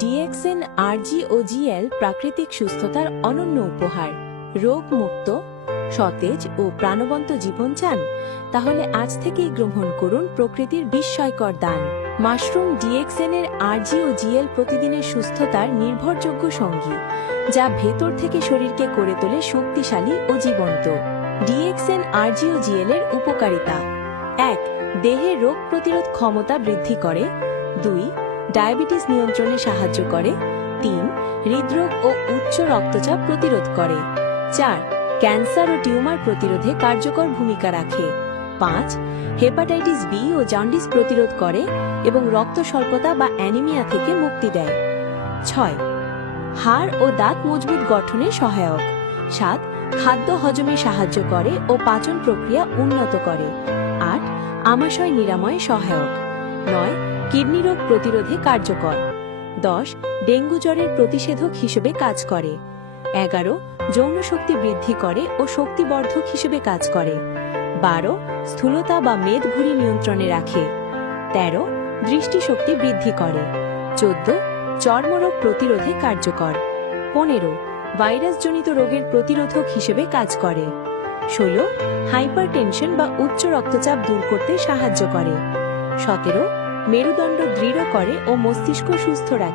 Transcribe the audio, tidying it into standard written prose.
DXN আরজি ও GL প্রাকৃতিক সুস্থতার অনন্য উপহার। রোগমুক্ত, সতেজ ও প্রাণবন্ত জীবন চান? তাহলে আজ থেকেই গ্রহণ করুন প্রকৃতির বিস্ময়কর দান। মাশরুম ডিএক্সএন এর আরজি ও জিএল প্রতিদিনের সুস্থতার নির্ভরযোগ্য সঙ্গী, যা ভেতর থেকে শরীরকে করে তোলে শক্তিশালী ও জীবন্ত। ডিএক্সএন আরজি ও জিএল এর উপকারিতা: ১. দেহের রোগ প্রতিরোধ ক্ষমতা বৃদ্ধি করে। ২. ডায়াবেটিস নিয়ন্ত্রণে সাহায্য করে। ৩. হৃদরোগ ও উচ্চ রক্তচাপ প্রতিরোধ করে। ৪. ক্যান্সার ও টিউমার প্রতিরোধে কার্যকর ভূমিকা রাখে। ৫. হেপাটাইটিস বি ও জন্ডিস প্রতিরোধ করে এবং রক্ত স্বল্পতা বা অ্যানিমিয়া থেকে মুক্তি দেয়। ৬. হাড় ও দাঁত মজবুত গঠনে সহায়ক। ৭. খাদ্য হজমে সাহায্য করে ও পাচন প্রক্রিয়া উন্নত করে। ৮. আমাশয় নিরাময়ে সহায়ক। ৯. কিডনি রোগ প্রতিরোধে কার্যকর। ১০. ডেঙ্গু জ্বরের প্রতিষেধক হিসেবে কাজ করে। ১১. যৌন শক্তি বৃদ্ধি করে ও শক্তিবর্ধক হিসেবে কাজ করে। ১২. স্থূলতা বা মেদভুঁড়ি নিয়ন্ত্রণে রাখে। ১৩. দৃষ্টিশক্তি বৃদ্ধি করে। ১৪. চর্মরোগ প্রতিরোধে কার্যকর। ১৫. ভাইরাসজনিত রোগের প্রতিরোধক হিসেবে কাজ করে। ১৬. হাইপারটেনশন বা উচ্চ রক্তচাপ দূর করতে সাহায্য করে। ১৭. মেরুদণ্ড দৃঢ় করে ও মস্তিষ্ক সুস্থ রাখে।